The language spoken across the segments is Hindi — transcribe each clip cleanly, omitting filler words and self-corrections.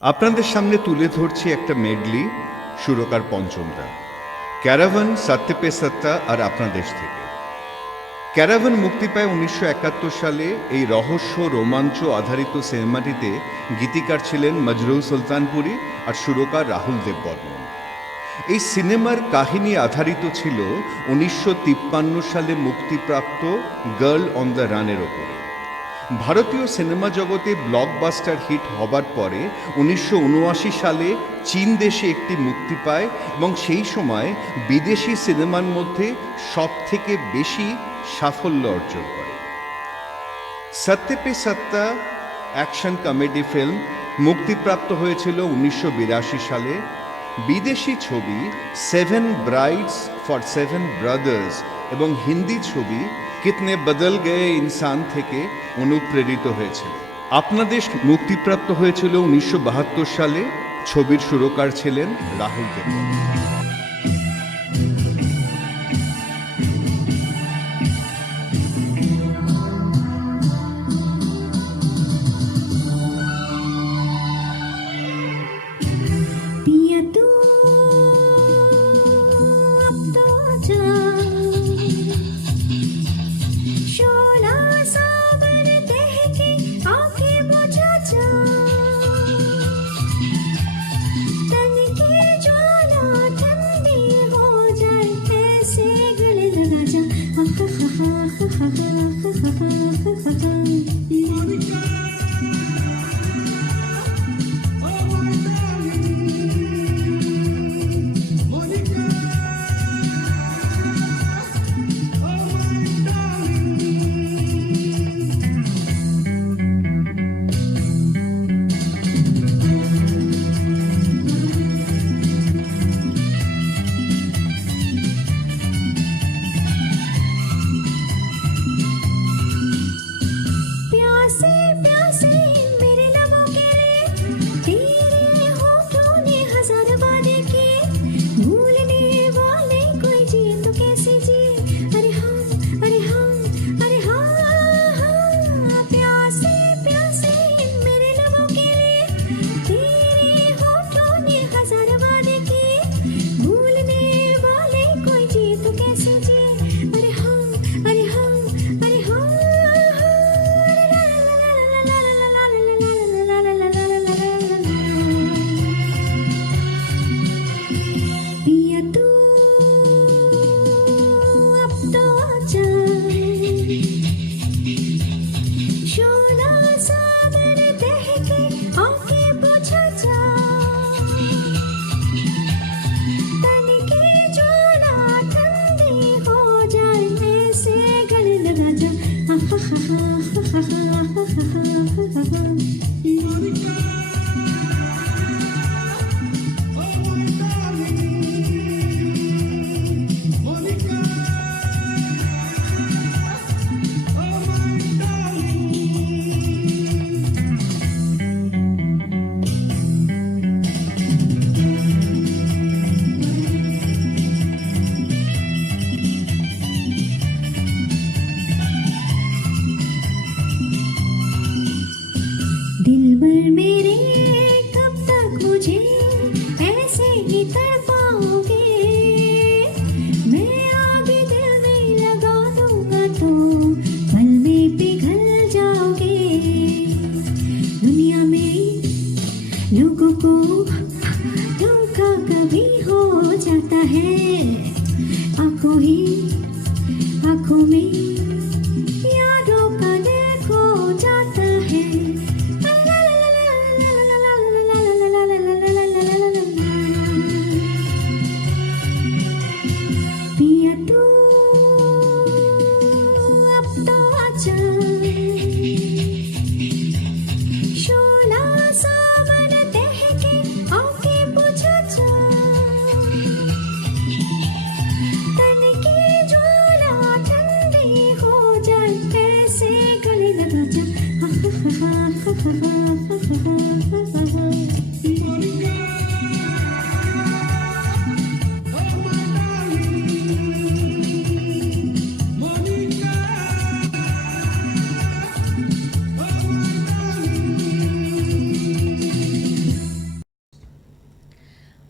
আপনাদের সামনে তুলে ধরছি একটা মেডলি সুরকার পঞ্চমদা, ক্যারাভান, সত্য পে সত্তা আর আপনার দেশ থেকে। ক্যারাভান মুক্তি পায় 1971 সালে। এই রহস্য রোমাঞ্চ আধারিত সিনেমাটিতে গীতিকার ছিলেন মজরুহ সুলতানপুরি আর সুরকার রাহুল দেব বর্মন। এই সিনেমার কাহিনী আধারিত ছিল 1953 সালে মুক্তিপ্রাপ্ত গার্ল অন দ্য রানের ওপরে। ভারতীয় সিনেমা জগতে ব্লকবাস্টার হিট হবার পরে 1979 সালে চীন দেশে একটি মুক্তি পায় এবং সেই সময় বিদেশি সিনেমার মধ্যে সবথেকে বেশি সাফল্য অর্জন করে। সত্য পে সত্তা অ্যাকশন কমেডি ফিল্ম মুক্তিপ্রাপ্ত হয়েছিল 1982 সালে। বিদেশি ছবি seven brides for seven brothers এবং হিন্দি ছবি কিতনে বদল গয়ে ইনসান থেকে অনুপ্রেরিত হয়েছিল। আপনাদের মুক্তিপ্রাপ্ত হয়েছিল 1972 সালে। ছবির সুরকার ছিলেন রাহুল দেব।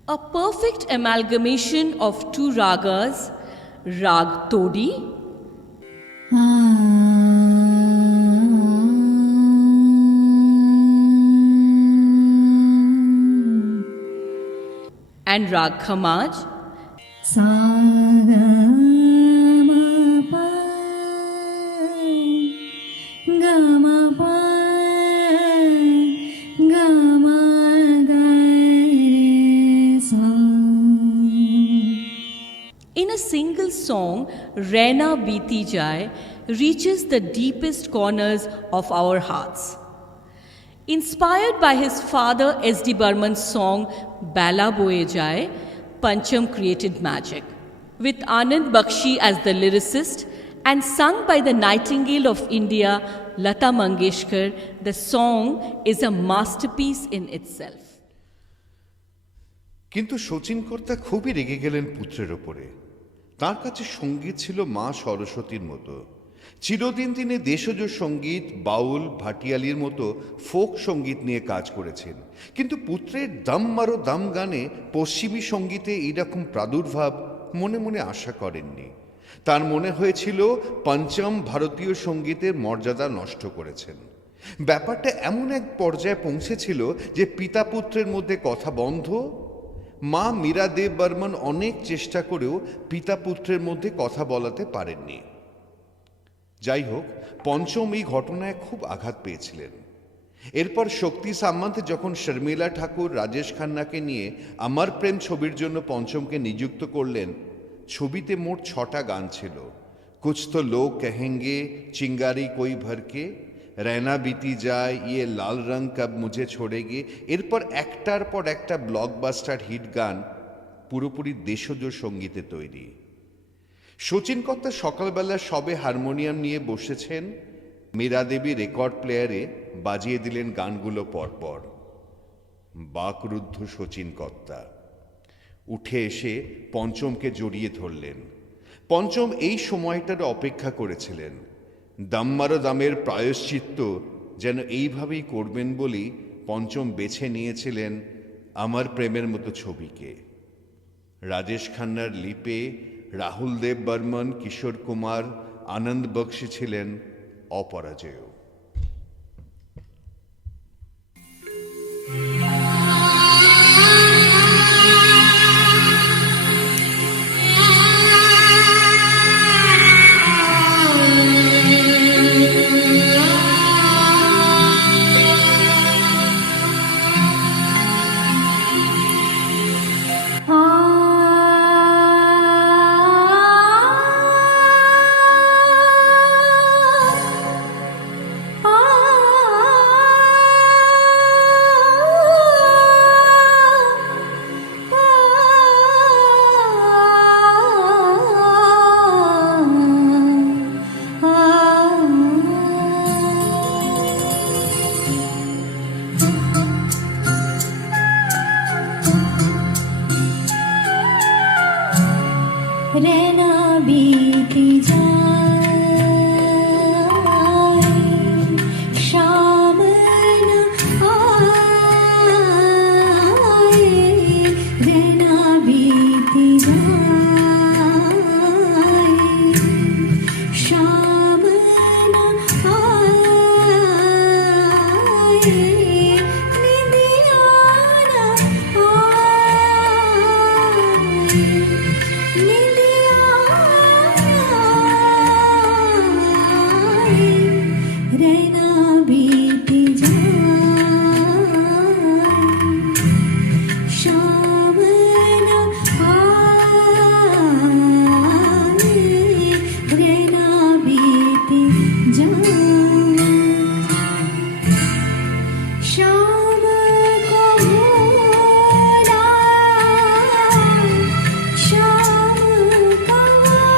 A perfect amalgamation of two ragas, Rag Todi and Rag Khamaj, in a single song, Raina Biti Jai reaches the deepest corners of our hearts. Inspired by his father S.D. Burman's song Bala Boye Jai, Pancham created magic. With Anand Bakshi as the lyricist and sung by the Nightingale of India, Lata Mangeshkar, the song is a masterpiece in itself. কিন্তু শচীন কর্তা খুবই রেগে গেলেন পুত্রের ওপরে। তার কাছে সঙ্গীত ছিল মা সরস্বতীর মতো। চিরদিন তিনি দেশজ সঙ্গীত, বাউল, ভাটিয়ালির মতো ফোক সঙ্গীত নিয়ে কাজ করেছেন, কিন্তু পুত্রের দম মারো দম গানে পশ্চিমী সঙ্গীতে এইরকম প্রাদুর্ভাব মনে মনে আশা করেননি। তার মনে হয়েছিল পঞ্চম ভারতীয় সঙ্গীতের মর্যাদা নষ্ট করেছেন। ব্যাপারটা এমন এক পর্যায়ে পৌঁছেছিল যে পিতা পুত্রের মধ্যে কথা বন্ধ। মা মীরা দেব বর্মন অনেক চেষ্টা করেও পিতা পুত্রের মধ্যে কথা বলাতে পারেননি। যাই হোক, পঞ্চম এই ঘটনায় খুব আঘাত পেয়েছিলেন। এরপর শক্তি সামন্ত যখন শর্মিলা ঠাকুর রাজেশ খান্নাকে নিয়ে আমার প্রেম ছবির জন্য পঞ্চমকে নিযুক্ত করলেন, ছবিতে মোট 6টা গান ছিল। কুছ তো লোক কহেঙ্গে, চিঙ্গারি কই ভরকে, রैना बीती যায়, ইয়ে লাল রং কব মুঝে ছোড়েগে। এরপর একটার পর একটা ব্লকবাস্টার হিট গান, পুরোপুরি দেশজ সঙ্গীতে তৈরি। শচীন কর্তা সকালবেলা সবে হারমোনিয়াম নিয়ে বসেছেন, মীরা দেবী রেকর্ড প্লেয়ারে বাজিয়ে দিলেন গানগুলো পরপর। বাকরুদ্ধ শচীন কর্তা উঠে এসে পঞ্চমকে জড়িয়ে ধরলেন। পঞ্চম এই সময়টার অপেক্ষা করেছিলেন। দম মারো দমের প্রায়শ্চিত্ত যেন এইভাবেই করবেন বলেই পঞ্চম বেছে নিয়েছিলেন আমার প্রেমের মতো ছবিকে। রাজেশ খান্নার লিপে রাহুল দেব বর্মন, কিশোর কুমার, আনন্দ বক্সি ছিলেন অপরাজেয়। रैना बीती जाए, शाम न आए, रैना बीती जाए, शाम न आए, निंदिया न आए, रैना बीती जाए, शाम न आए, रैना बीती जाए, शाम को भोला, शाम का वाला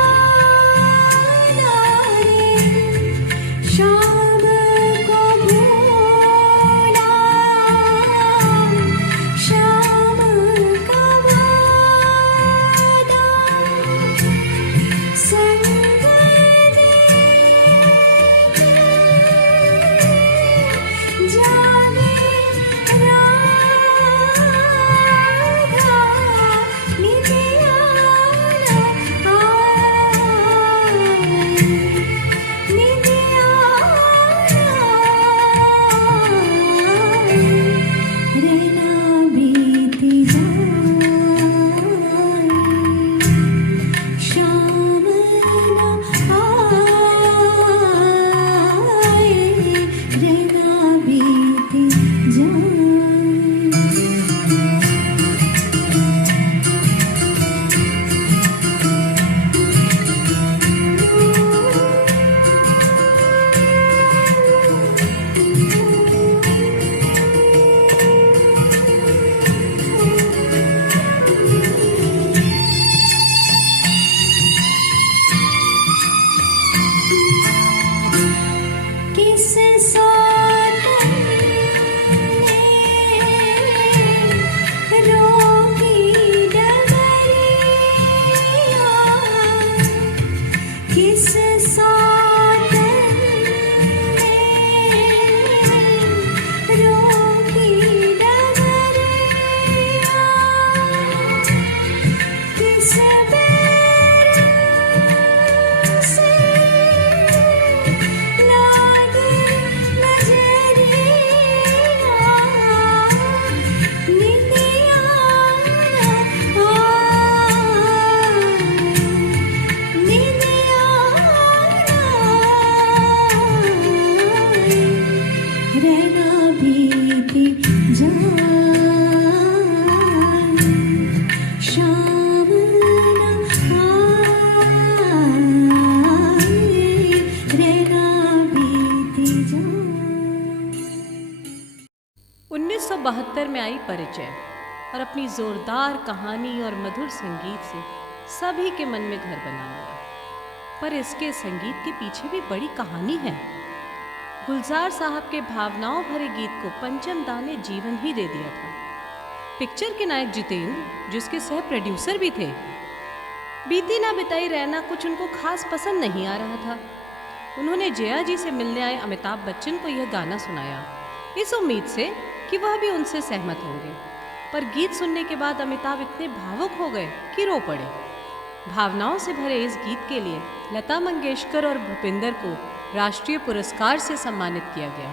है, शाम को भोला, शाम का वादा, संग जाने रात शाम रहना बीती जाए। 1972 में आई परिचय और अपनी जोरदार कहानी और मधुर संगीत से सभी के मन में घर बना लिया। पर इसके संगीत के पीछे भी बड़ी कहानी है। गुलजार साहब के भावनाओं भरे गीत को पंचम दा ने जीवन ही दे दिया था। पिक्चर के नायक जितेंद्र, जिसके सह प्रोड्यूसर भी थे, बीती ना बिताई रहना कुछ उनको खास पसंद नहीं आ रहा था। उन्होंने जया जी से मिलने आए अमिताभ बच्चन को यह गाना सुनाया, इस उम्मीद से कि वह भी उनसे सहमत होंगे। पर गीत सुनने के बाद अमिताभ इतने भावुक हो गए कि रो पड़े। भावनाओं से भरे इस गीत के लिए लता मंगेशकर और भूपिंदर को राष्ट्रीय पुरस्कार से सम्मानित किया गया।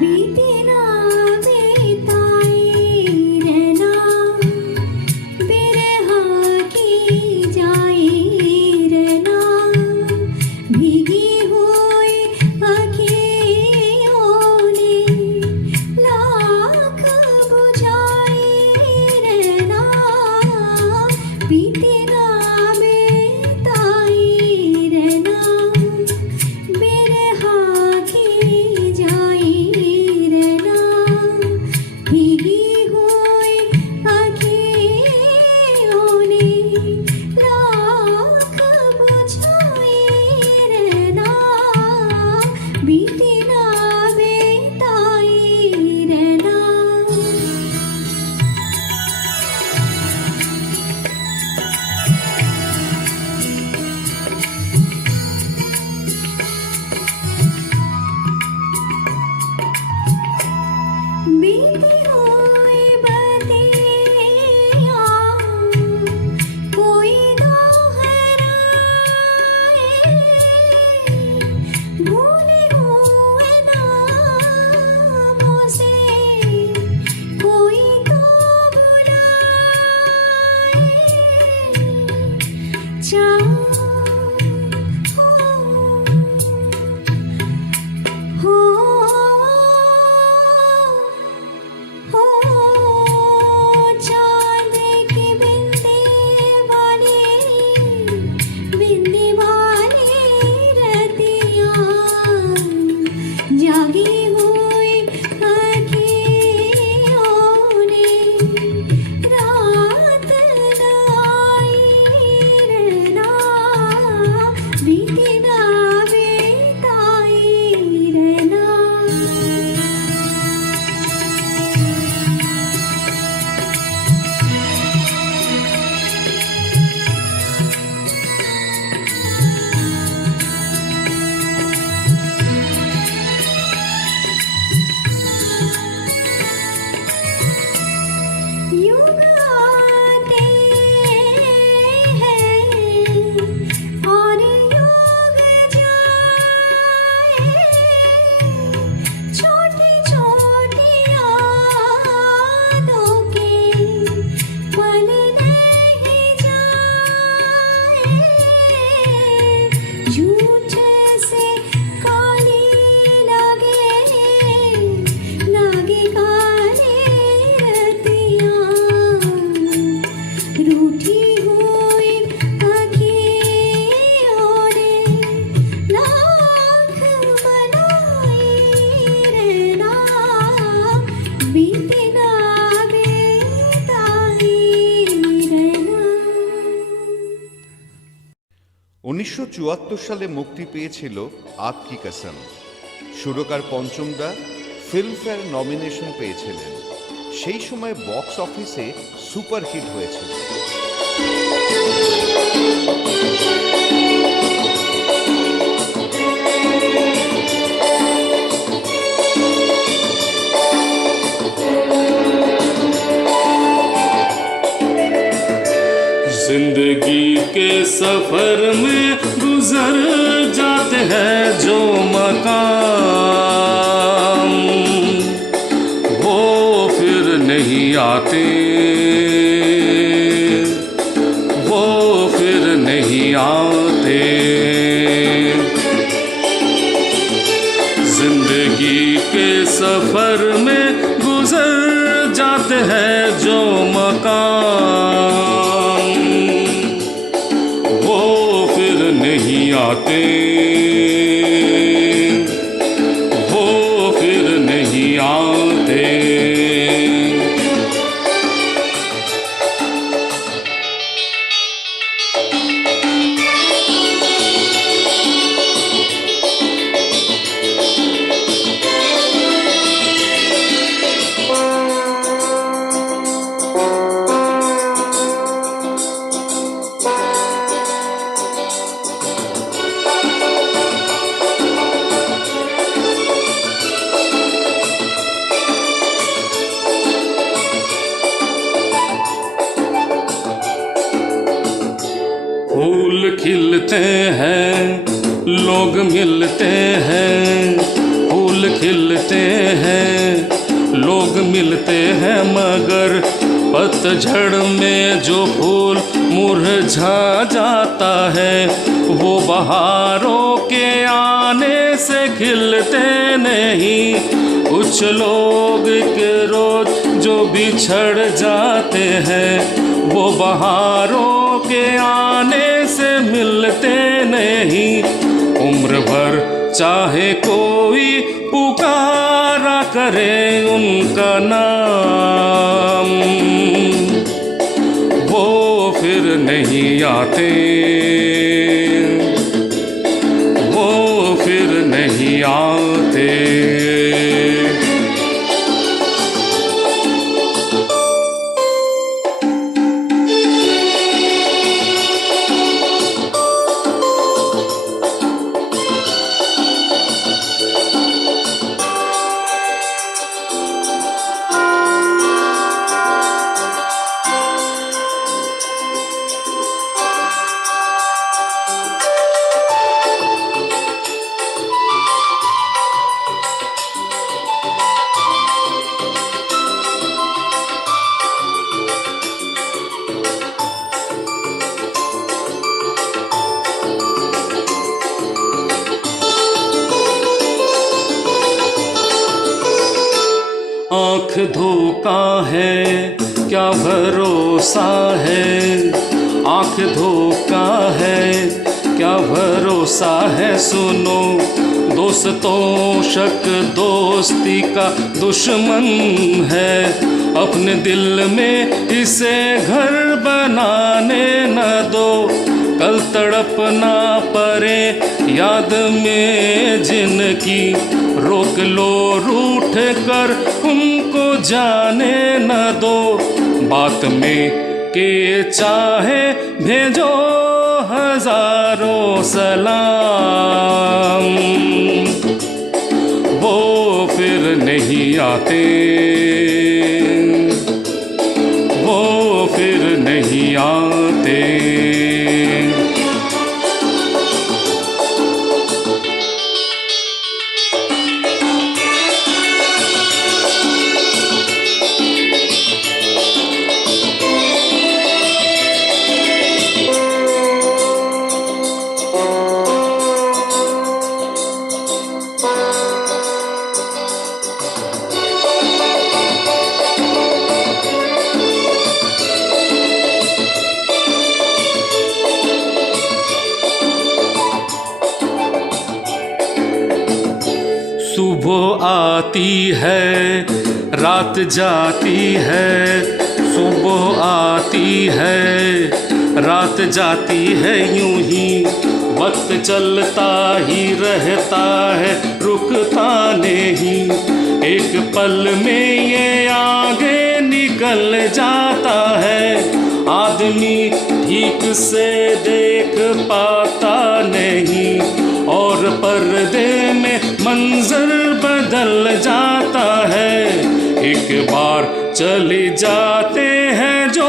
बीते ना बिताई रहना बिरहा की जाई रहना भीगी हुई अखियों ने लाख बुझाई रहना बीते ना बिताई रहना बिरहा की जाई रहना भीगी हुई अखियों ने लाख बुझाई रहना बीते ना बिताई रहना। बीती हुई बतियाँ कोई दोहराए भूले हुए नामों से कोई तो बुलाए हो हो चांद की बिंदी वाली रतियाँ जागी हुई अखियों ने रात आई रहना बीती ना बिताई रहना। 1974 সালে মুক্তি পেয়েছিল আপকি কসম। সুরকার পঞ্চম দা ফিল্মফেয়ার নমিনেশন পেয়েছিলেন। সেই সময় বক্স অফিসে সুপারহিট হয়েছিল। जिंदगी के सफर में गुजर जाते हैं जो मकाम, वो फिर नहीं आते, वो फिर नहीं आते। जिंदगी के सफर में गुजर जाते हैं जो मकाम, वो फिर नहीं आते, वो फिर नहीं आते। फूल खिलते हैं, लोग मिलते हैं, फूल खिलते हैं, लोग मिलते हैं, मगर पतझड़ में जो फूल मुरझा जाता है, वो बहारों के आने से खिलते नहीं। कुछ लोग के रोज जो बिछड़ जाते हैं, वो बहारों के आने से मिलते नहीं। उम्र भर चाहे कोई पुकारा करे उनका नाम, वो फिर नहीं आते, वो फिर नहीं आते। आँख धोखा है क्या भरोसा है, आँख धोखा है क्या भरोसा है। सुनो दोस्तों, शक दोस्ती का दुश्मन है, अपने दिल में इसे घर बनाने न दो। कल तड़पना पड़े याद में जिनकी, रोक लो रूठ कर उनको जाने न दो। बात में के चाहे भेजो हजारों सलाम, वो फिर नहीं आते, वो फिर नहीं आते। सुबह आती है रात जाती है, सुबह आती है रात जाती है, यूं ही वक्त चलता ही रहता है, रुकता नहीं। एक पल में ये आगे निकल जाता है, आदमी ठीक से देख पाता नहीं, और पर्दे में मंजर बदल जाता है। एक बार चले जाते हैं जो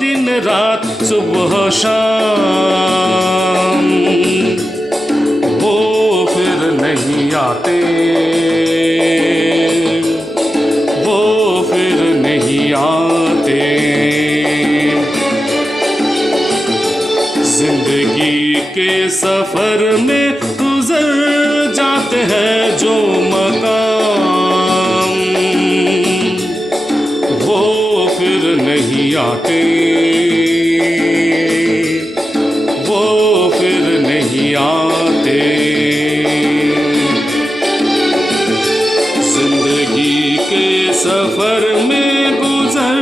दिन रात सुबह शाम, वो फिर नहीं आते, वो फिर नहीं आते। जिंदगी के सफर में गुजर जाते हैं जो मकाम, आते, वो फिर नहीं आते। जिंदगी के सफर में गुजर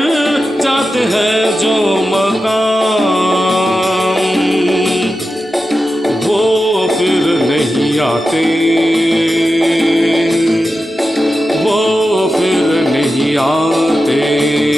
जाते हैं जो मकाम, वो फिर नहीं आते, वो फिर नहीं आते।